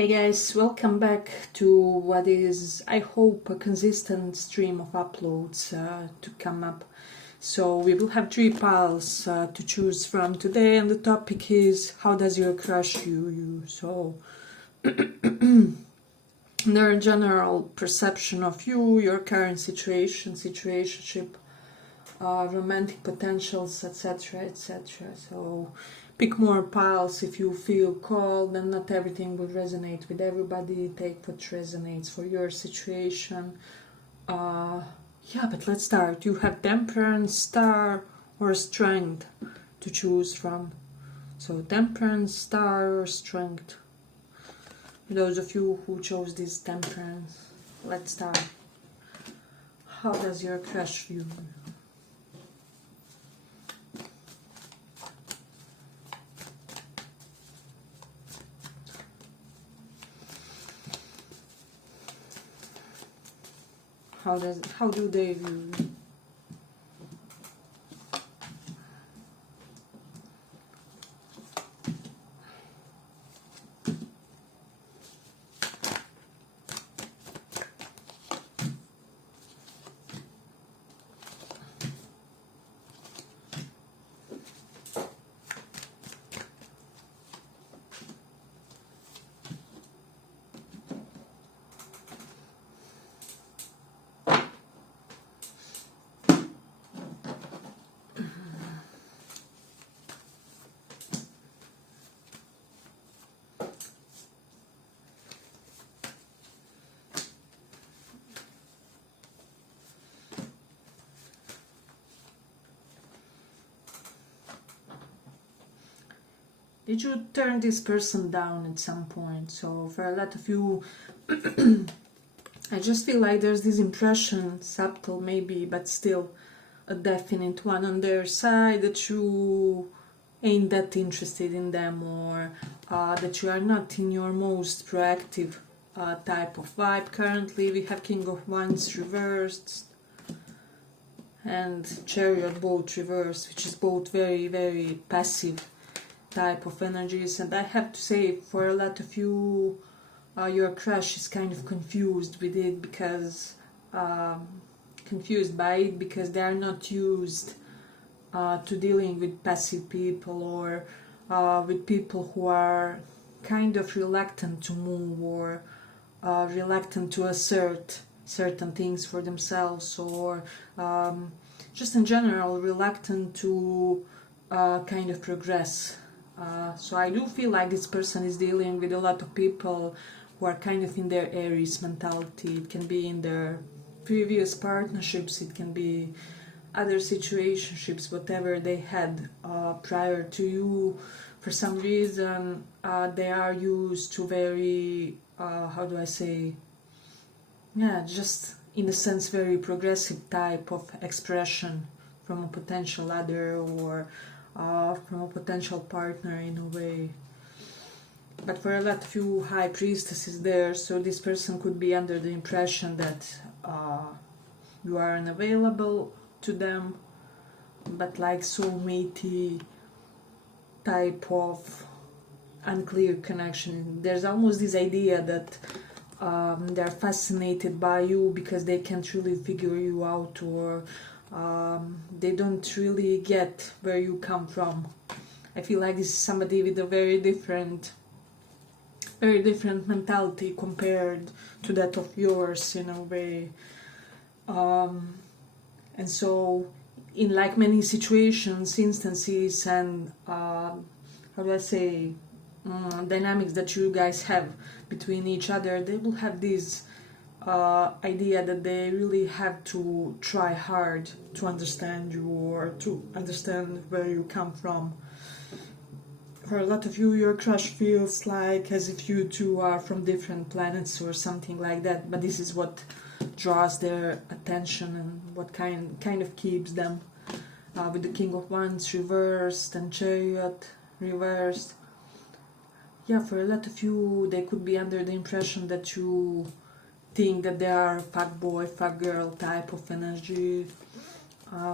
Hey guys, welcome back to what is, I hope, a consistent stream of uploads to come up. So we will have 3 piles to choose from today, and the topic is how does your crush view you? So their general perception of you, your current situation, situationship, romantic potentials, etc, etc. So pick more piles if you feel called, and not everything will resonate with everybody. Take what resonates for your situation. Yeah, but let's start. You have Temperance, Star, or Strength to choose from. So Temperance, Star, or Strength. Those of you who chose this Temperance, let's start. How does your crush view? How do they view you? Did you turn this person down at some point? So for a lot of you, I just feel like there's this impression, subtle maybe, but still a definite one on their side, that you ain't that interested in them, or that you are not in your most proactive type of vibe. Currently we have King of Wands reversed and Chariot both reversed, which is both very, very passive type of energies. And I have to say, for a lot of you, your crush is kind of confused with it, because confused by it, because they are not used to dealing with passive people, or with people who are kind of reluctant to move, or reluctant to assert certain things for themselves, or just in general reluctant to kind of progress. So I do feel like this person is dealing with a lot of people who are kind of in their Aries mentality. It can be in their previous partnerships, it can be other situationships, whatever they had prior to you. For some reason they are used to very, how do I say, yeah, just in a sense very progressive type of expression from a potential other, or from a potential partner in a way. But for a lot of you, High Priestess is there, so this person could be under the impression that you are unavailable to them, but like soulmatey type of unclear connection. There's almost this idea that they're fascinated by you because they can't really figure you out, or they don't really get where you come from. I feel like this is somebody with a very different mentality compared to that of yours in a way. And so in like many situations, instances, and how do I say, dynamics that you guys have between each other, they will have this idea that they really have to try hard to understand you, or to understand where you come from. For a lot of you, your crush feels like as if you two are from different planets or something like that, but this is what draws their attention and what kind of keeps them. With the King of Wands reversed and Chariot reversed, yeah, for a lot of you, they could be under the impression that you think that they are fuckboy, fuckgirl type of energy,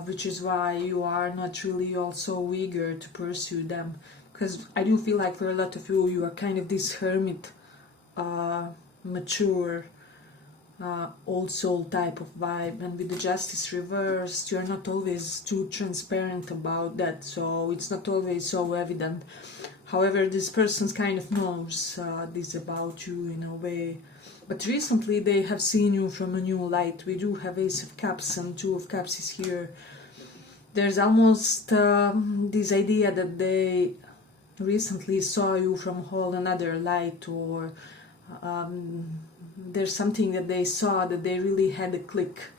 which is why you are not really also eager to pursue them. Because I do feel like for a lot of you, you are kind of this hermit mature, old soul type of vibe. And with the justice reversed, you're not always too transparent about that, so it's not always so evident. However, this person kind of knows this about you in a way. But recently they have seen you from a new light. We do have Ace of Cups and Two of Cups is here. There's almost this idea that they recently saw you from a whole another light, or there's something that they saw that they really had a click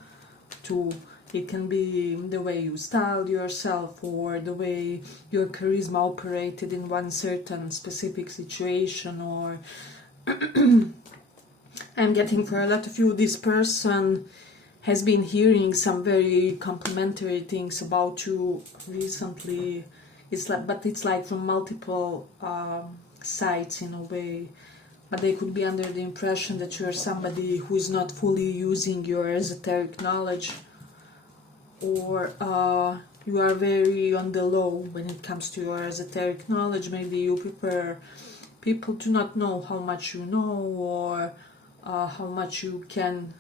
to. It can be the way you styled yourself, or the way your charisma operated in one certain specific situation, or I'm getting for a lot of you, this person has been hearing some very complimentary things about you recently. But it's like from multiple sides in a way. But they could be under the impression that you're somebody who is not fully using your esoteric knowledge, or you are very on the low when it comes to your esoteric knowledge. Maybe you prefer people to not know how much you know, or how much you can.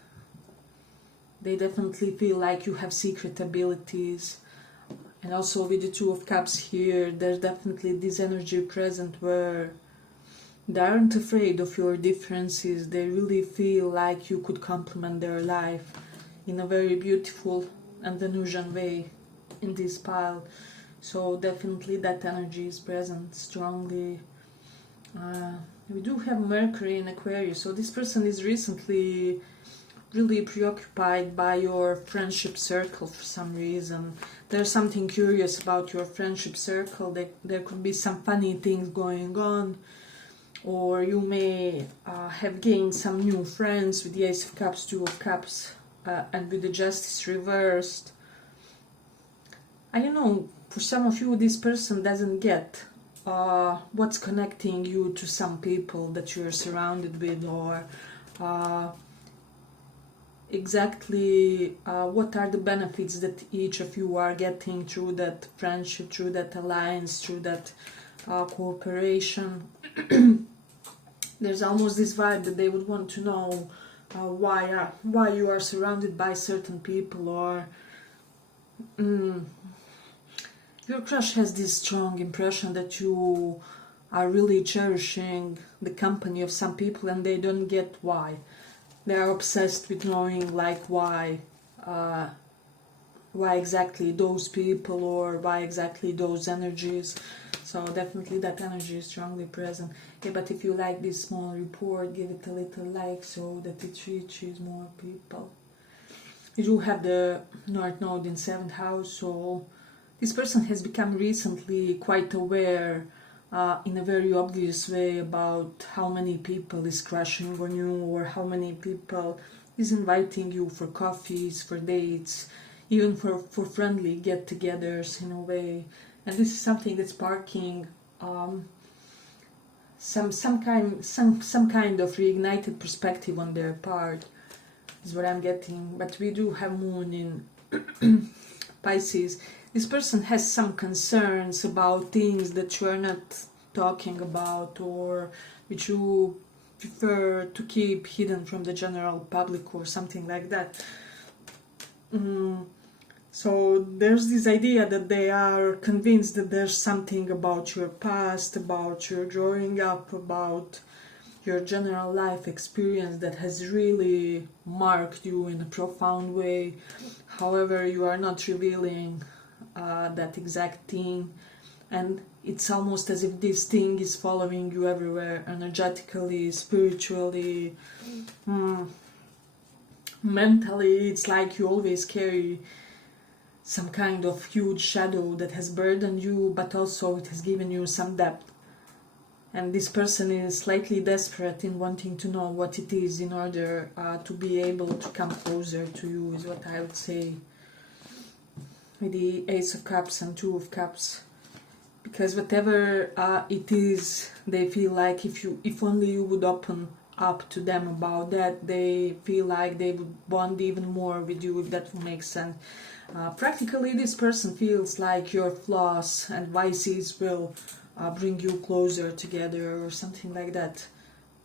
They definitely feel like you have secret abilities. And also with the Two of Cups here, there's definitely this energy present where they aren't afraid of your differences. They really feel like you could complement their life in a very beautiful and unusual way in this pile. So definitely that energy is present strongly. We do have Mercury in Aquarius, so this person is recently really preoccupied by your friendship circle for some reason. There's something curious about your friendship circle. There could be some funny things going on, or you may have gained some new friends with the Ace of Cups, Two of Cups, and with the Justice reversed. I don't know, for some of you this person doesn't get what's connecting you to some people that you're surrounded with, or exactly what are the benefits that each of you are getting through that friendship, through that alliance, through that cooperation. There's almost this vibe that they would want to know why you are surrounded by certain people, or your crush has this strong impression that you are really cherishing the company of some people, and they don't get why. They are obsessed with knowing like why exactly those people, or why exactly those energies. So definitely that energy is strongly present. Okay, but if you like this small report, give it a little like so that it reaches more people. You do have the North Node in 7th house, so this person has become recently quite aware in a very obvious way about how many people is crushing on you, or how many people is inviting you for coffees, for dates, even for friendly get-togethers in a way. And this is something that's sparking some kind of reignited perspective on their part, is what I'm getting. But we do have Moon in Pisces. This person has some concerns about things that you are not talking about, or which you prefer to keep hidden from the general public, or something like that. So there's this idea that they are convinced that there's something about your past, about your growing up, about your general life experience that has really marked you in a profound way. However, you are not revealing that exact thing, and it's almost as if this thing is following you everywhere, energetically, spiritually, mentally. It's like you always carry some kind of huge shadow that has burdened you, but also it has given you some depth. And this person is slightly desperate in wanting to know what it is in order to be able to come closer to you, is what I would say, with the Ace of Cups and Two of Cups. Because whatever it is, they feel like if only you would open up to them about that, they feel like they would bond even more with you, if that makes sense. Practically, this person feels like your flaws and vices will bring you closer together, or something like that.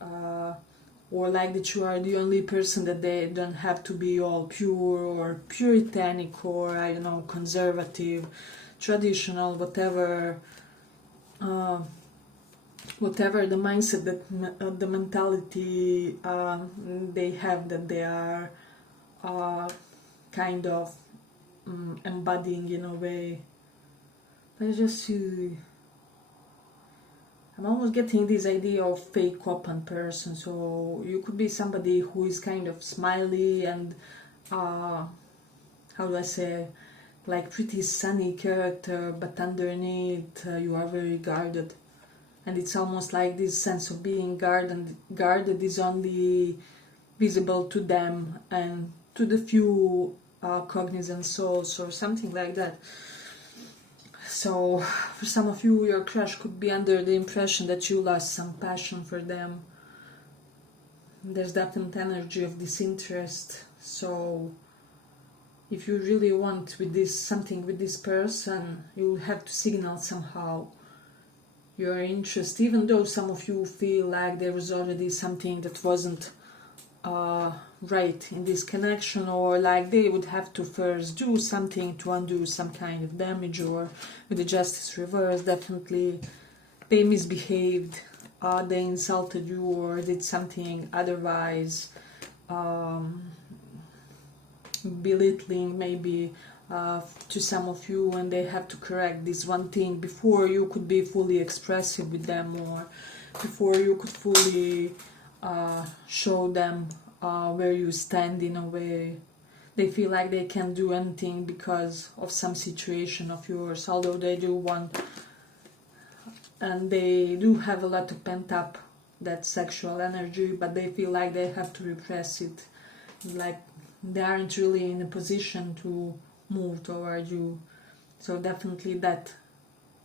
or like that you are the only person, that they don't have to be all pure or puritanic or, I don't know, conservative, traditional, whatever the mindset, that the mentality they have, that they are kind of embodying in a way. But I'm almost getting this idea of fake open person. So you could be somebody who is kind of smiley and how do I say, like pretty sunny character, but underneath you are very guarded. And it's almost like this sense of being guarded is only visible to them and to the few cognizant souls, or something like that. So for some of you, your crush could be under the impression that you lost some passion for them. There's definite energy of disinterest. So if you really want something with this person, you'll have to signal somehow your interest, even though some of you feel like there was already something that wasn't right in this connection, or like they would have to first do something to undo some kind of damage, or with the justice reverse, definitely they misbehaved, they insulted you or did something otherwise belittling maybe to some of you, and they have to correct this one thing before you could be fully expressive with them, or before you could fully show them where you stand in a way. They feel like they can't do anything because of some situation of yours, although they do want, and they do have a lot of pent up that sexual energy, but they feel like they have to repress it, like they aren't really in a position to move toward you. So definitely that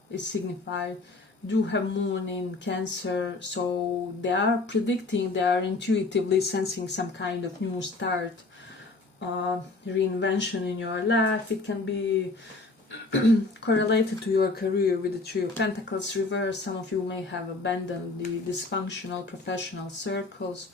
is signified. Do have moon in Cancer, so they are predicting, they are intuitively sensing some kind of new start, reinvention in your life. It can be correlated to your career with the Three of Pentacles reverse. Some of you may have abandoned the dysfunctional professional circles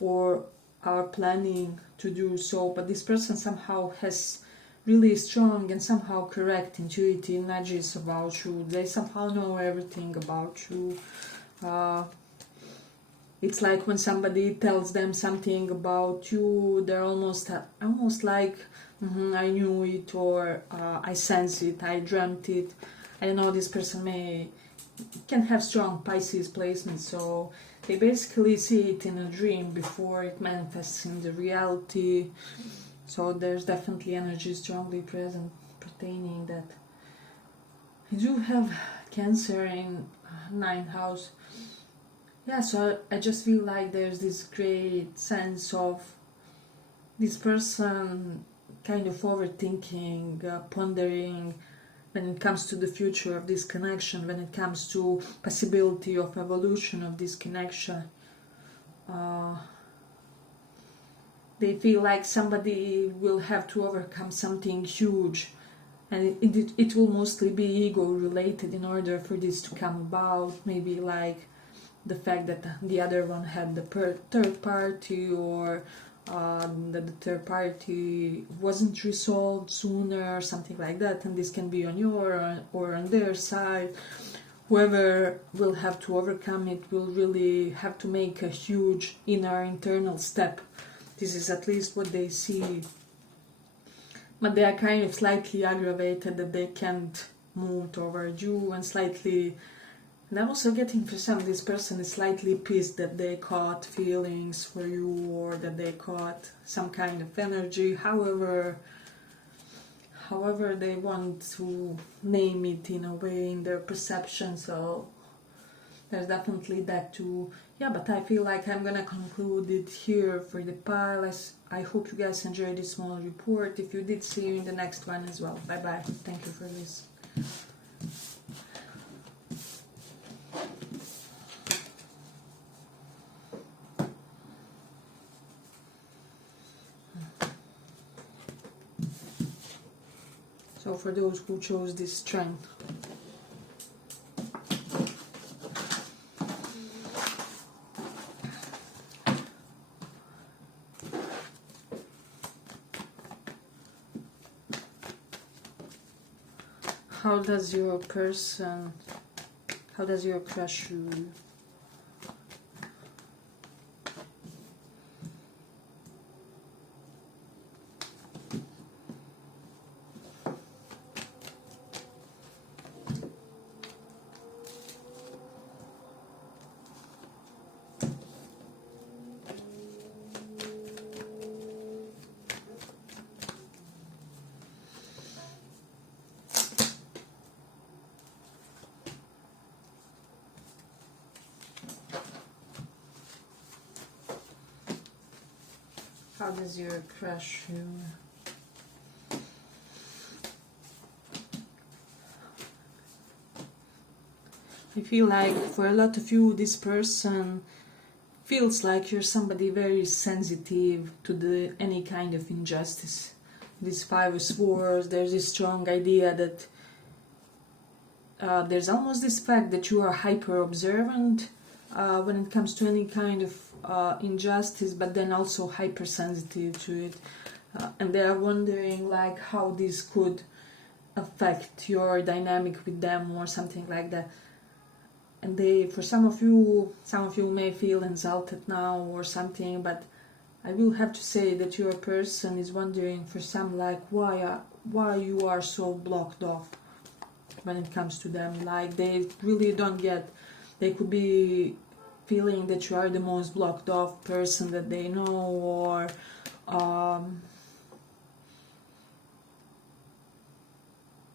or are planning to do so, but this person somehow has really strong and somehow correct intuitive nudges about you. They somehow know everything about you. It's like when somebody tells them something about you, they're almost like, I knew it, or I sense it, I dreamt it. I know this person can have strong Pisces placement, so they basically see it in a dream before it manifests in the reality. So there's definitely energy strongly present pertaining that. I do have Cancer in 9th house. Yeah, so I just feel like there's this great sense of this person kind of overthinking, pondering when it comes to the future of this connection, when it comes to possibility of evolution of this connection. They feel like somebody will have to overcome something huge, and it will mostly be ego related in order for this to come about. Maybe like the fact that the other one had the third party, or that the third party wasn't resolved sooner, something like that, and this can be on your or on their side. Whoever will have to overcome it will really have to make a huge internal step. This is at least what they see. But they are kind of slightly aggravated that they can't move toward you, and I'm also getting for some, this person is slightly pissed that they caught feelings for you, or that they caught some kind of energy, however they want to name it in a way in their perception. So there's definitely that too. Yeah, but I feel like I'm gonna conclude it here for the pile. I hope you guys enjoyed this small report. If you did, see you in the next one as well. Bye bye. Thank you for this. So for those who chose this strength, how does your person, how does your crush you? How does your crush you? I feel like for a lot of you, this person feels like you're somebody very sensitive to any kind of injustice. This Five of Swords, there's this strong idea that there's almost this fact that you are hyper observant when it comes to any kind of injustice, but then also hypersensitive to it, and they are wondering like how this could affect your dynamic with them or something like that. And they, for some of you may feel insulted now or something, but I will have to say that your person is wondering for some like why you are so blocked off when it comes to them. Like they really don't get, they could be feeling that you are the most blocked off person that they know, or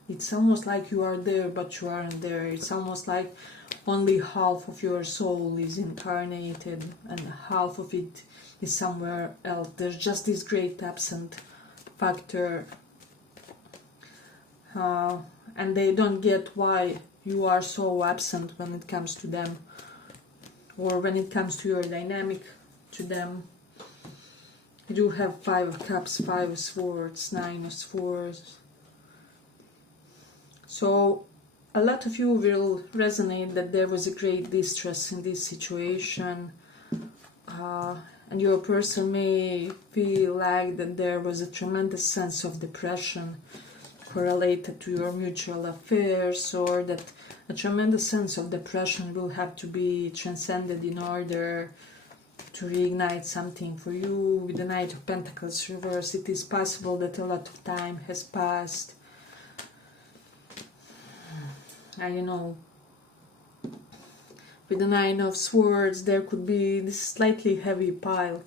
it's almost like you are there but you aren't there. It's almost like only half of your soul is incarnated and half of it is somewhere else. There's just this great absent factor, and they don't get why you are so absent when it comes to them, or when it comes to your dynamic to them. You do have Five of Cups, Five of Swords, Nine of Swords. So a lot of you will resonate that there was a great distress in this situation, and your person may feel like that there was a tremendous sense of depression correlated to your mutual affairs, or that a tremendous sense of depression will have to be transcended in order to reignite something for you. With the Knight of Pentacles reverse, it is possible that a lot of time has passed. I don't know. With the Nine of Swords, there could be this slightly heavy pile.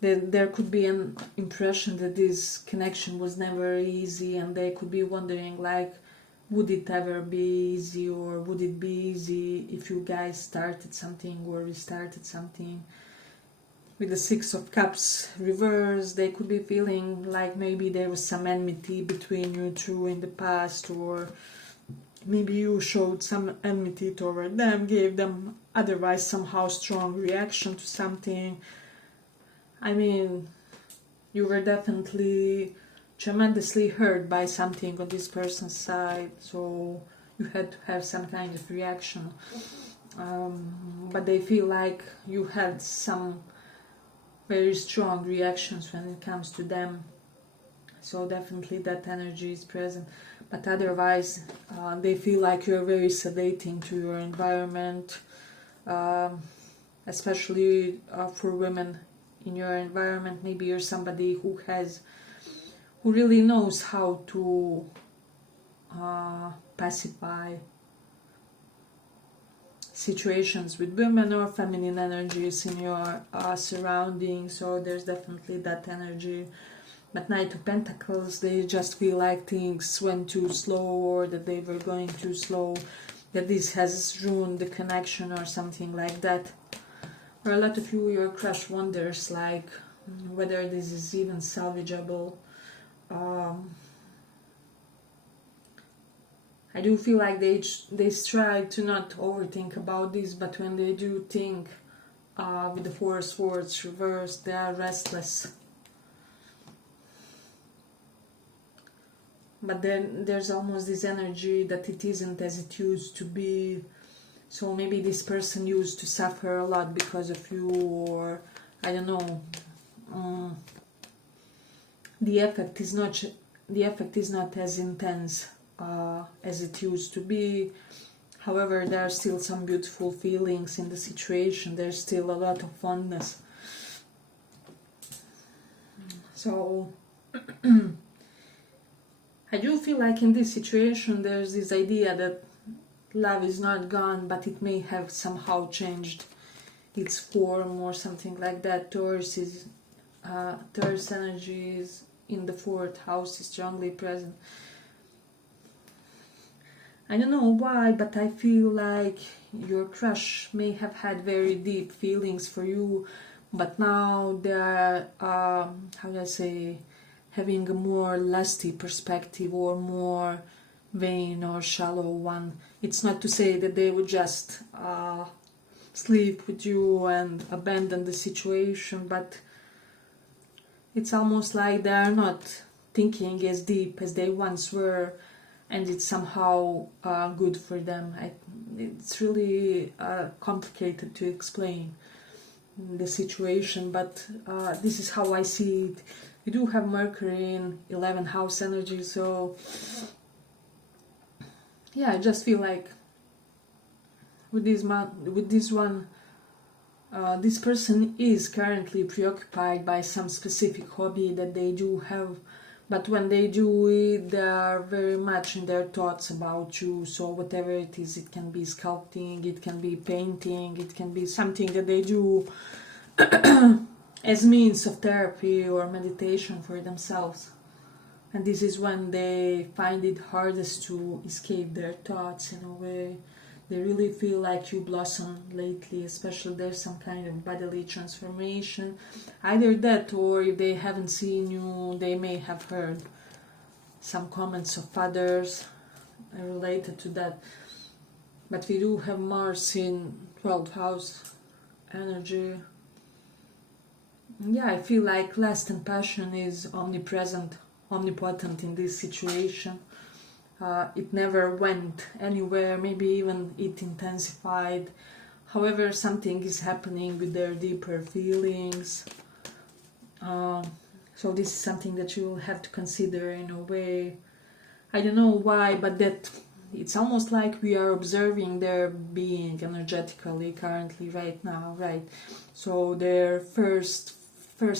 There could be an impression that this connection was never easy, and they could be wondering like, would it ever be easy, or would it be easy if you guys started something or restarted something. With the Six of Cups reverse, they could be feeling like maybe there was some enmity between you two in the past, or maybe you showed some enmity toward them, gave them otherwise somehow strong reaction to something. I mean, you were definitely tremendously hurt by something on this person's side, so you had to have some kind of reaction. But they feel like you had some very strong reactions when it comes to them. So definitely that energy is present. But otherwise, they feel like you're very sedating to your environment, especially for women in your environment. Maybe you're somebody who really knows how to pacify situations with women or feminine energies in your surroundings. So there's definitely that energy. But Knight of Pentacles, they just feel like things went too slow, or that they were going too slow, that this has ruined the connection or something like that. For a lot of you, your crush wonders like whether this is even salvageable. I do feel like they try to not overthink about this, but when they do think, with the Four of Swords reversed, they are restless. But then there's almost this energy that it isn't as it used to be. So maybe this person used to suffer a lot because of you, or I don't know. The effect is not as intense as it used to be. However, there are still some beautiful feelings in the situation. There's still a lot of fondness. So I do feel like in this situation there's this idea that love is not gone, but it may have somehow changed its form or something like that. Taurus energy is in the 4th house, is strongly present. I don't know why, but I feel like your crush may have had very deep feelings for you, but now they are, how do I say, having a more lusty perspective or more vain or shallow one. It's not to say that they would just sleep with you and abandon the situation, but it's almost like they are not thinking as deep as they once were, and it's somehow good for them. It's really complicated to explain the situation, but this is how I see it. You do have Mercury in 11th house energy, so yeah, I just feel like with this one, this person is currently preoccupied by some specific hobby that they do have, but when they do it, they are very much in their thoughts about you. So whatever it is, it can be sculpting, it can be painting, it can be something that they do as means of therapy or meditation for themselves. And this is when they find it hardest to escape their thoughts in a way. They really feel like you blossom lately, especially there's some kind of bodily transformation. Either that, or if they haven't seen you, they may have heard some comments of others related to that. But we do have Mars in 12th house energy. Yeah, I feel like lust and passion is omnipresent, omnipotent in this situation. It never went anywhere, maybe even it intensified. However, something is happening with their deeper feelings. So this is something that you will have to consider in a way. I don't know why, but that it's almost like we are observing their being energetically currently right now, right? So their first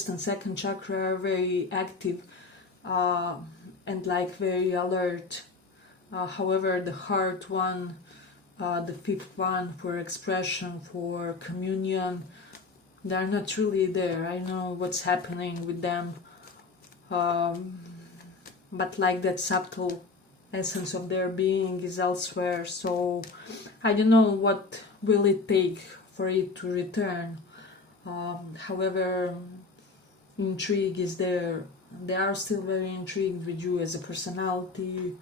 and second chakra are very active and like very alert. However, the heart one, the 5th one for expression, for communion, they're not really there. I know what's happening with them, but like that subtle essence of their being is elsewhere. So I don't know what will it take for it to return. However, intrigue is there. They are still very intrigued with you as a personality.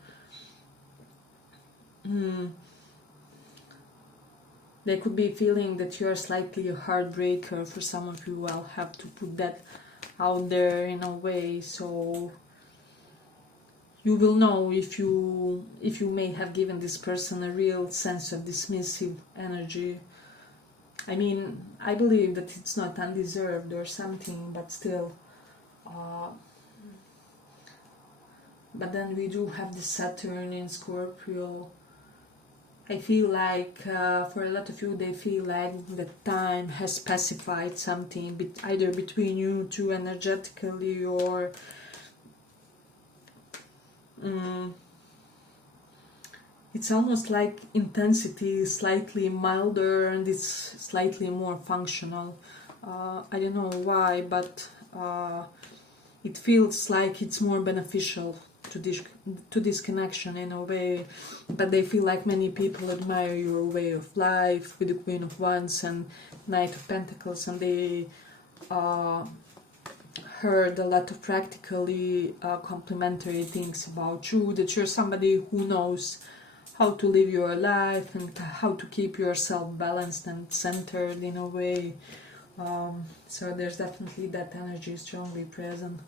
They could be feeling that you are slightly a heartbreaker for some of you. I'll have to put that out there in a way, so you will know if you may have given this person a real sense of dismissive energy. I mean, I believe that it's not undeserved or something, but still. But then we do have the Saturn in Scorpio. I feel like for a lot of you, they feel like the time has pacified something, either between you two energetically, or it's almost like intensity is slightly milder and it's slightly more functional. I don't know why, but it feels like it's more beneficial to this connection in a way. But they feel like many people admire your way of life with the Queen of Wands and Knight of Pentacles, and they heard a lot of practically complimentary things about you, that you're somebody who knows how to live your life and how to keep yourself balanced and centered in a way. So there's definitely that energy strongly present.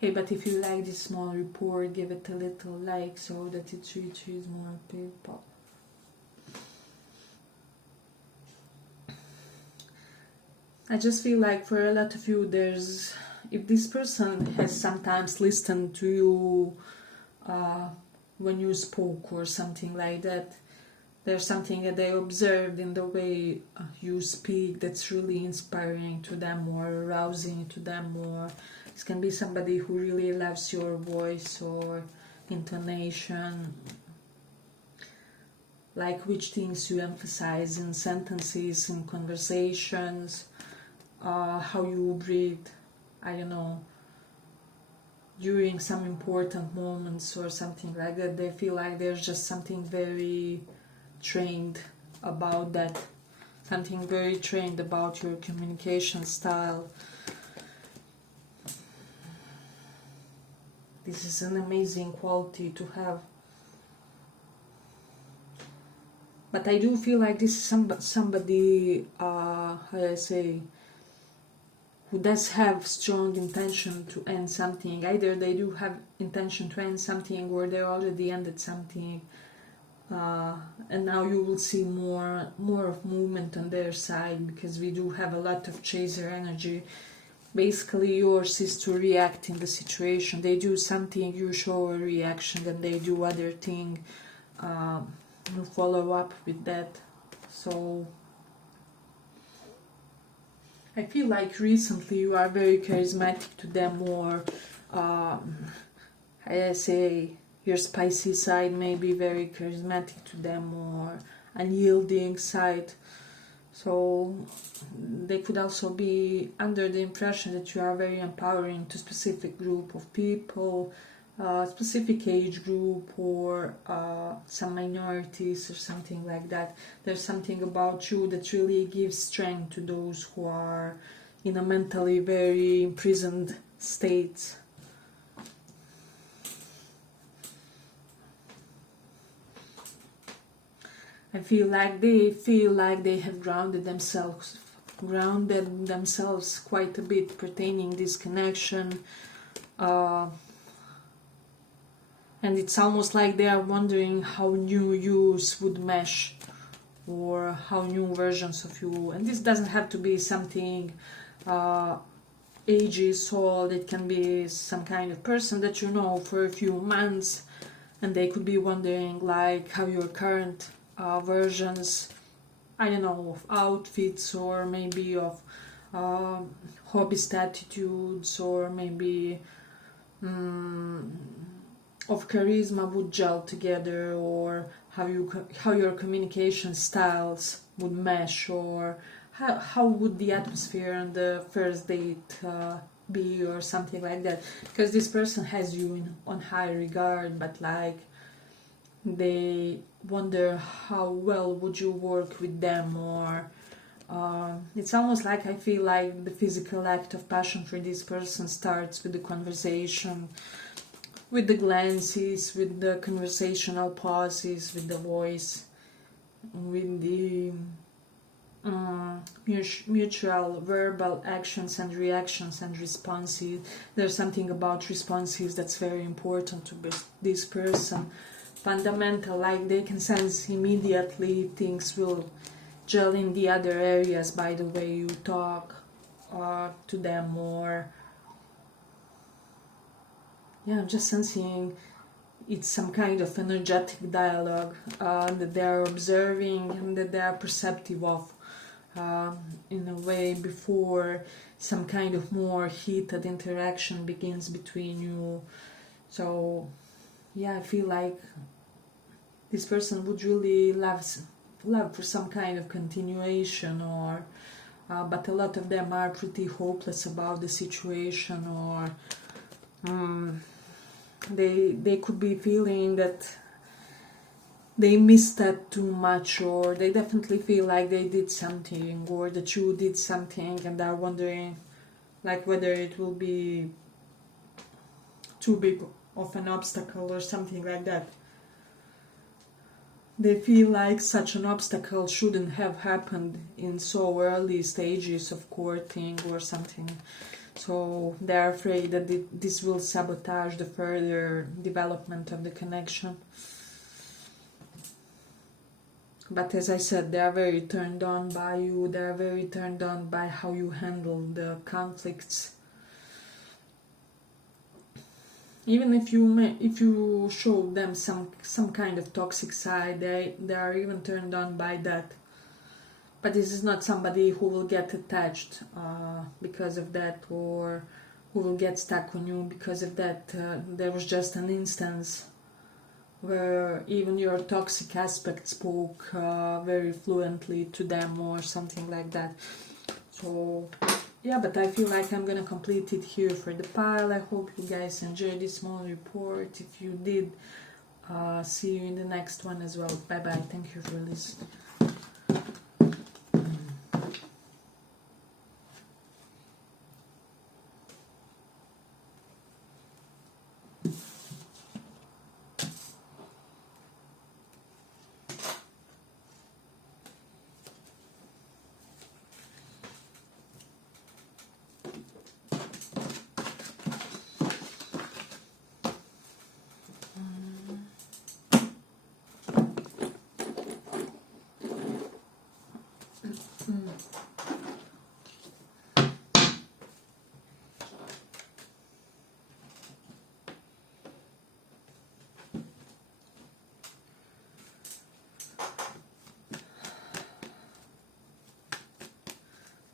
Hey, but if you like this small report, give it a little like so that it reaches more people. I just feel like for a lot of you, if this person has sometimes listened to you when you spoke or something like that. There's something that they observed in the way you speak that's really inspiring to them or arousing to them, or this can be somebody who really loves your voice or intonation, like which things you emphasize in sentences, in conversations, how you breathe, I don't know, during some important moments or something like that. They feel like there's just something very trained about that, something very trained about your communication style. This is an amazing quality to have. But I do feel like this is somebody, how do I say, who does have strong intention to end something. Either they do have intention to end something, or they already ended something. And now you will see more of movement on their side, because we do have a lot of chaser energy. Basically yours is to react in the situation. They do something, you show a reaction, and they do other thing, you follow up with that. So I feel like recently you are very charismatic to them, or I say your spicy side may be very charismatic to them, or unyielding side. So they could also be under the impression that you are very empowering to a specific group of people, specific age group, or some minorities or something like that. There's something about you that really gives strength to those who are in a mentally very imprisoned state. I feel like they have grounded themselves quite a bit pertaining this connection. And it's almost like they are wondering how new yous would mesh, or how new versions of you. And this doesn't have to be something ages old. It can be some kind of person that you know for a few months, and they could be wondering like how your current versions, I don't know, of outfits, or maybe of hobbyist attitudes, or maybe of charisma would gel together, or how your communication styles would mesh, or how would the atmosphere on the first date be, or something like that. Because this person has you on high regard, but like they wonder how well would you work with them, or it's almost like I feel like the physical act of passion for this person starts with the conversation, with the glances, with the conversational pauses, with the voice, with the mutual verbal actions and reactions and responses. There's something about responses that's very important to this person. Fundamental, like they can sense immediately things will gel in the other areas by the way you talk to them, or yeah, I'm just sensing it's some kind of energetic dialogue that they are observing and that they are perceptive of in a way before some kind of more heated interaction begins between you. So yeah, I feel like this person would really love for some kind of continuation, or but a lot of them are pretty hopeless about the situation, or they could be feeling that they missed that too much, or they definitely feel like they did something, or that you did something, and are wondering like whether it will be too big of an obstacle or something like that. They feel like such an obstacle shouldn't have happened in so early stages of courting or something. So they're afraid that this will sabotage the further development of the connection. But as I said, they are very turned on by you. They are very turned on by how you handle the conflicts. even if you show them some kind of toxic side, they are even turned on by that. But this is not somebody who will get attached because of that, or who will get stuck on you because of that. There was just an instance where even your toxic aspect spoke very fluently to them or something like that. So yeah, but I feel like I'm gonna complete it here for the pile. I hope you guys enjoyed this small report. If you did, see you in the next one as well. Bye bye. Thank you for listening.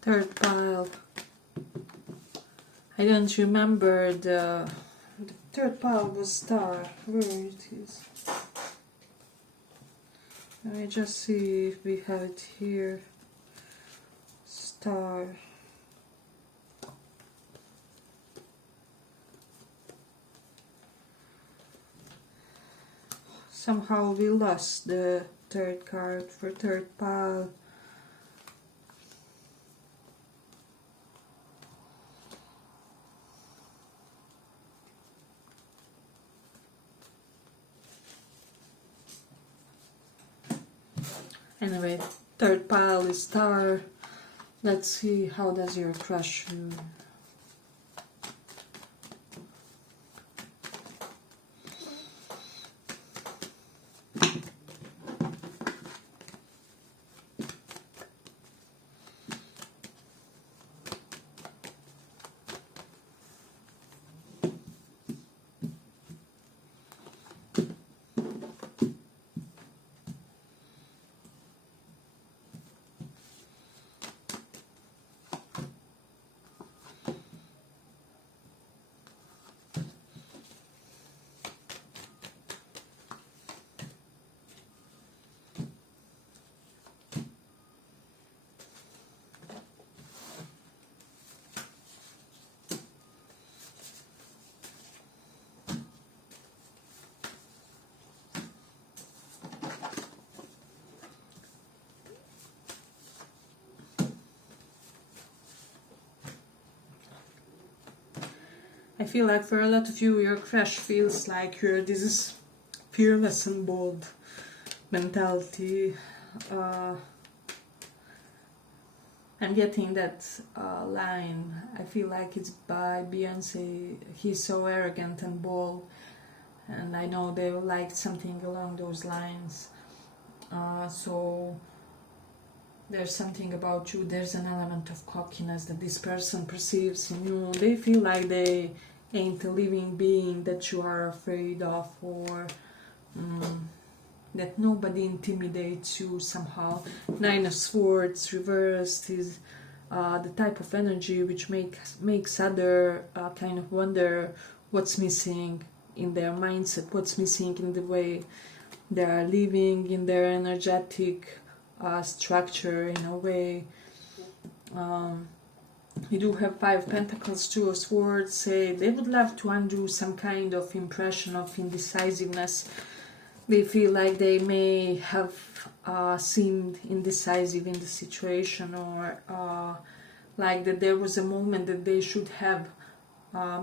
Third pile. I don't remember the third pile was star. Where it is? Let me just see if we have it here. Star. Somehow we lost the third card for third pile. Anyway, third pile is star. Let's see, how does your crush you? I feel like for a lot of you, your crush feels like you're this fearless and bold mentality. I'm getting that line. I feel like it's by Beyonce. He's so arrogant and bold, and I know they liked something along those lines. So there's something about you. There's an element of cockiness that this person perceives in you. They feel like they ain't a living being that you are afraid of, or that nobody intimidates you somehow. Nine of Swords reversed is the type of energy which makes other kind of wonder what's missing in their mindset, what's missing in the way they are living, in their energetic structure in a way. You do have Five Pentacles, Two of Swords. Say they would love to undo some kind of impression of indecisiveness. They feel like they may have seemed indecisive in the situation, or like that there was a moment that they should have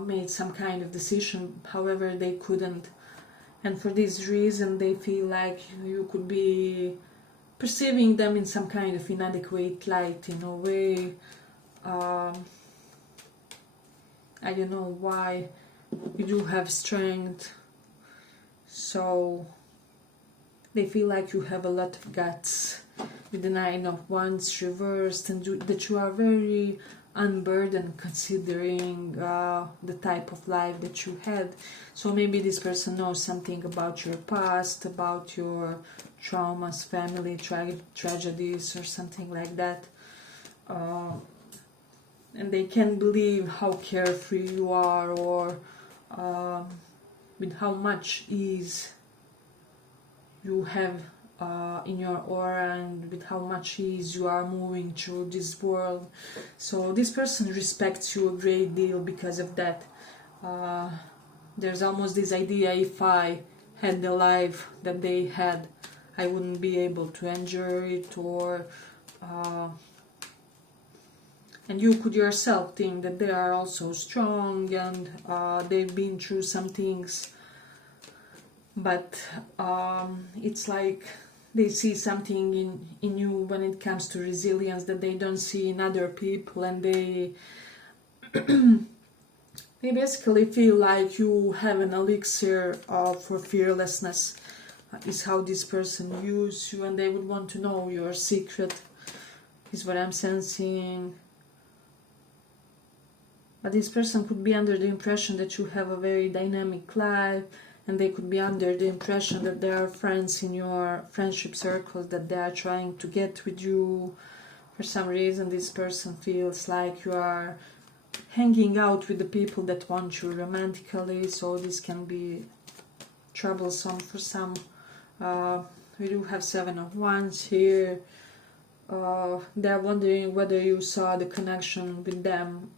made some kind of decision, however they couldn't. And for this reason they feel like you could be perceiving them in some kind of inadequate light in a way. I don't know why. You do have strength, so they feel like you have a lot of guts with the Nine of Wands reversed, and that you are very unburdened considering the type of life that you had. So maybe this person knows something about your past, about your traumas, family tragedies or something like that. And they can't believe how carefree you are, or with how much ease you have in your aura, and with how much ease you are moving through this world. So this person respects you a great deal because of that. There's almost this idea, if I had the life that they had, I wouldn't be able to enjoy it, or and you could yourself think that they are also strong and they've been through some things, but it's like they see something in you when it comes to resilience that they don't see in other people, and they they basically feel like you have an elixir for fearlessness, is how this person views you, and they would want to know your secret, is what I'm sensing. But this person could be under the impression that you have a very dynamic life, and they could be under the impression that there are friends in your friendship circles that they are trying to get with you. For some reason, this person feels like you are hanging out with the people that want you romantically, so this can be troublesome for some. We do have 7 of Wands here. They're wondering whether you saw the connection with them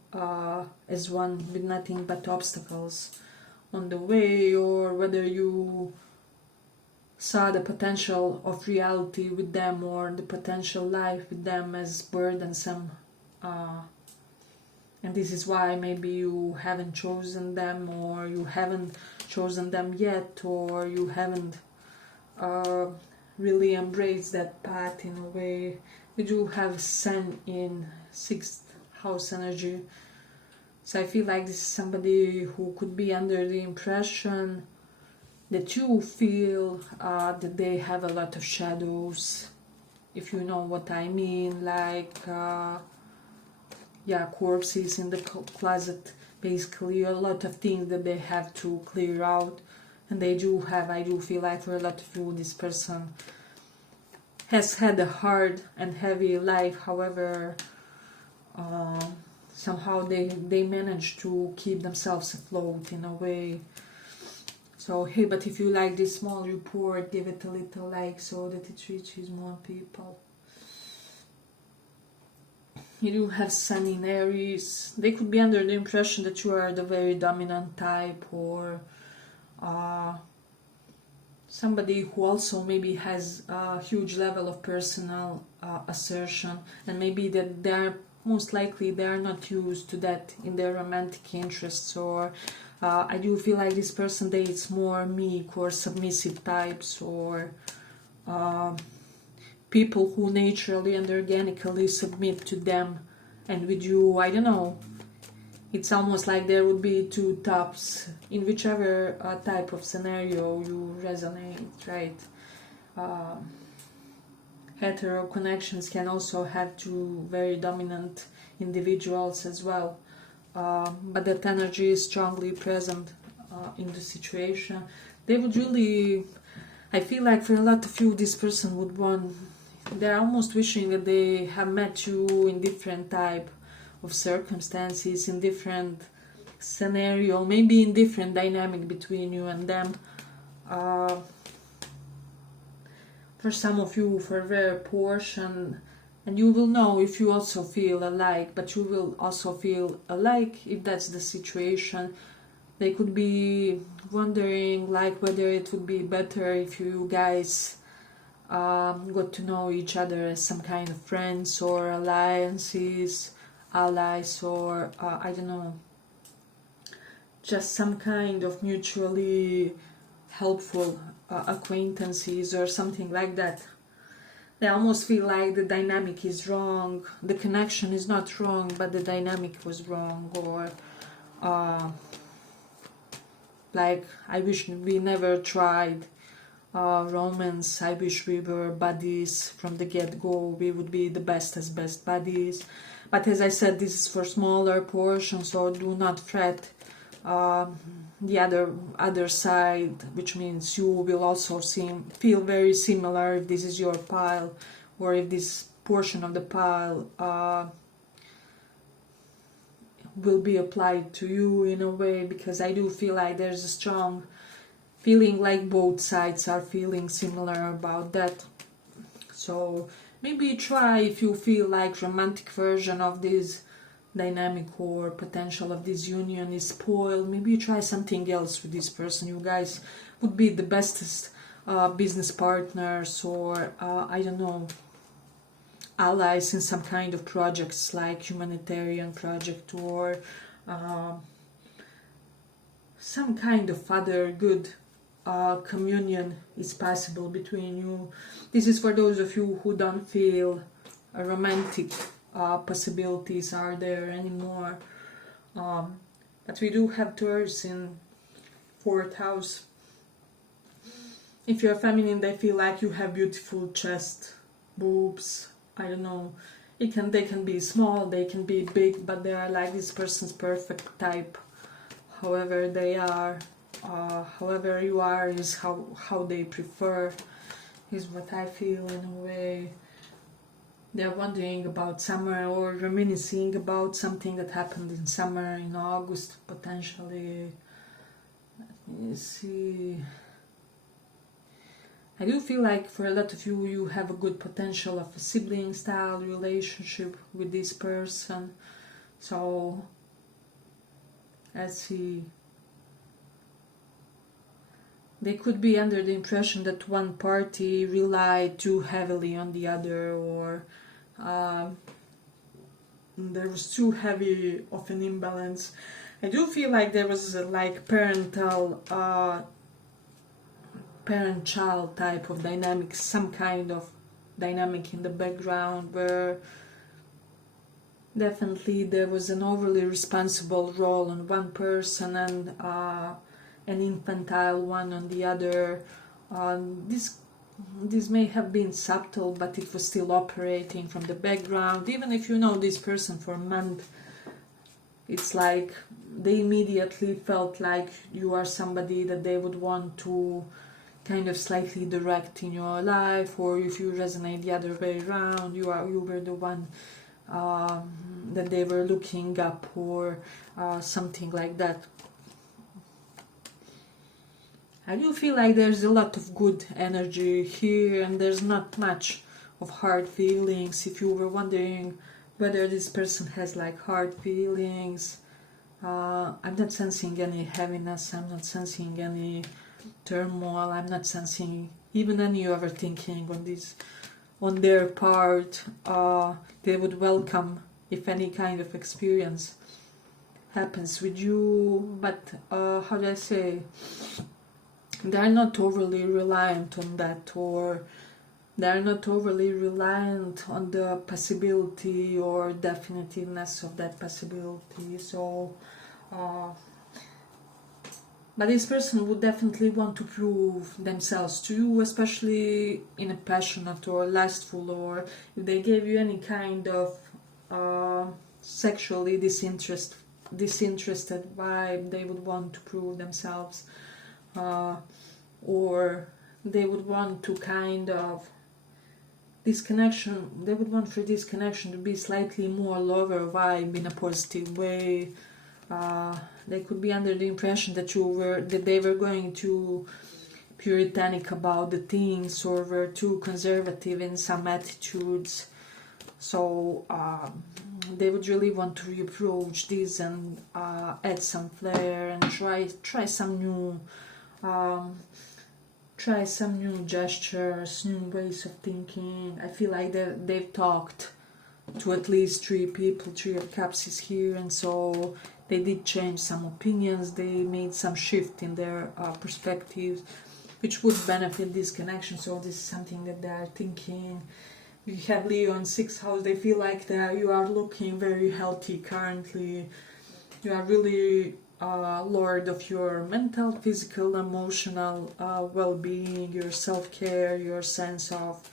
as one with nothing but obstacles on the way, or whether you saw the potential of reality with them, or the potential life with them as burdensome. And this is why maybe you haven't chosen them, or you haven't chosen them yet, or you haven't really embraced that path in a way. We do have Sun in 6th house energy. So I feel like this is somebody who could be under the impression that you feel that they have a lot of shadows, if you know what I mean, like corpses in the closet, basically a lot of things that they have to clear out. And they do have, I do feel like for a lot of you, this person has had a hard and heavy life. However, somehow they manage to keep themselves afloat in a way. So hey, but if you like this small report, give it a little like so that it reaches more people. You do have Sun in Aries. They could be under the impression that you are the very dominant type, or somebody who also maybe has a huge level of personal assertion, and maybe that they are most likely they are not used to that in their romantic interests, or I do feel like this person dates more meek or submissive types, or people who naturally and organically submit to them. And with you, I don't know, it's almost like there would be two tops in whichever type of scenario you resonate, right? Hetero connections can also have two very dominant individuals as well, but that energy is strongly present in the situation. They would really, I feel like for a lot of you, this person would want, they're almost wishing that they have met you in different type of circumstances, in different scenario, maybe in different dynamic between you and them. For some of you, for their portion, and you will know if you also feel alike, but you will also feel alike if that's the situation. They could be wondering like whether it would be better if you guys got to know each other as some kind of friends or alliances, allies, or I don't know, just some kind of mutually helpful acquaintances or something like that. They almost feel like the dynamic is wrong, the connection is not wrong, but the dynamic was wrong, or like, I wish we never tried romance, I wish we were buddies from the get-go, we would be the best as best buddies. But as I said, this is for smaller portions, so do not fret the other side, which means you will also feel very similar if this is your pile, or if this portion of the pile will be applied to you in a way, because I do feel like there's a strong feeling like both sides are feeling similar about that. So maybe try, if you feel like romantic version of this dynamic or potential of this union is spoiled, maybe you try something else with this person. You guys would be the bestest business partners, or I don't know, allies in some kind of projects like humanitarian project, or some kind of other good communion is possible between you. This is for those of you who don't feel romantic possibilities are there anymore. But we do have Taurus in 4th house. If you're feminine, they feel like you have beautiful chest, boobs, I don't know. They can be small, they can be big, but they are like this person's perfect type. However they are, however you are is how they prefer, is what I feel in a way. They're wondering about summer, or reminiscing about something that happened in summer, in August, potentially. Let me see. I do feel like for a lot of you, you have a good potential of a sibling-style relationship with this person. So, let's see. They could be under the impression that one party relied too heavily on the other, or there was too heavy of an imbalance. I do feel like there was like parent-child type of dynamic, some kind of dynamic in the background, where definitely there was an overly responsible role on one person and an infantile one on the other. This may have been subtle, but it was still operating from the background. Even if you know this person for a month, it's like they immediately felt like you are somebody that they would want to kind of slightly direct in your life, or if you resonate the other way around, you were the one that they were looking up, or something like that. I do feel like there's a lot of good energy here, and there's not much of hard feelings. If you were wondering whether this person has like hard feelings, I'm not sensing any heaviness, I'm not sensing any turmoil, I'm not sensing even any overthinking on their part. They would welcome if any kind of experience happens with you, but how do I say, they're not overly reliant on that, or they're not overly reliant on the possibility or definitiveness of that possibility. So but this person would definitely want to prove themselves to you, especially in a passionate or lustful, or if they gave you any kind of sexually disinterested vibe, they would want to prove themselves, or they would want to kind of they would want for this connection to be slightly more lover vibe in a positive way. They could be under the impression that they were going too puritanic about the things, or were too conservative in some attitudes. So they would really want to reapproach this and add some flair and try some new gestures, new ways of thinking. I feel like they've talked to at least 3 people. 3 of Cups is here, and so they did change some opinions, they made some shift in their perspectives, which would benefit this connection. So this is something that they are thinking. We have Leo in 6th house. They feel like you are looking very healthy currently. You are really lord of your mental, physical, emotional well-being, your self-care, your sense of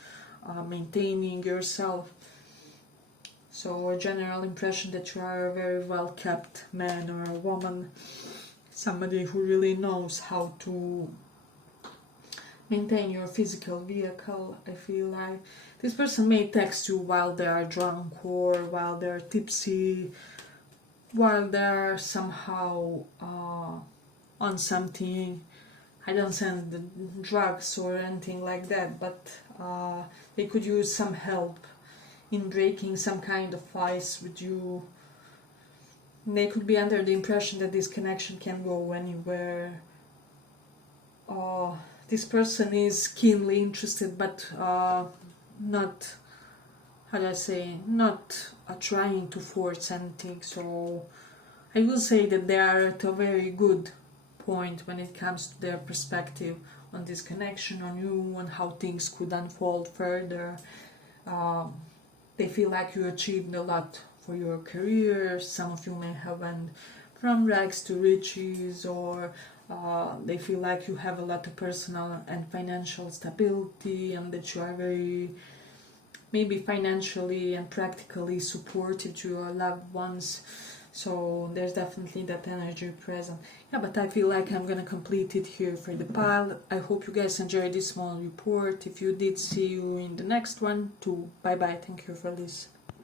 maintaining yourself. So a general impression that you are a very well kept man or a woman, somebody who really knows how to maintain your physical vehicle. I feel like this person may text you while they are drunk or while they're tipsy, while they're somehow on something. I don't send drugs or anything like that, but they could use some help in breaking some kind of ice with you. They could be under the impression that this connection can go anywhere. This person is keenly interested, but not, how do I say, not trying to force anything. So I will say that they are at a very good point when it comes to their perspective on this connection, on you, on how things could unfold further. They feel like you achieved a lot for your career. Some of you may have went from rags to riches, or they feel like you have a lot of personal and financial stability, and that you are very, maybe financially and practically supported to your loved ones. So there's definitely that energy present. Yeah, but I feel like I'm gonna complete it here for the pile. I hope you guys enjoyed this small report. If you did, see you in the next one too. Bye bye. Thank you for this.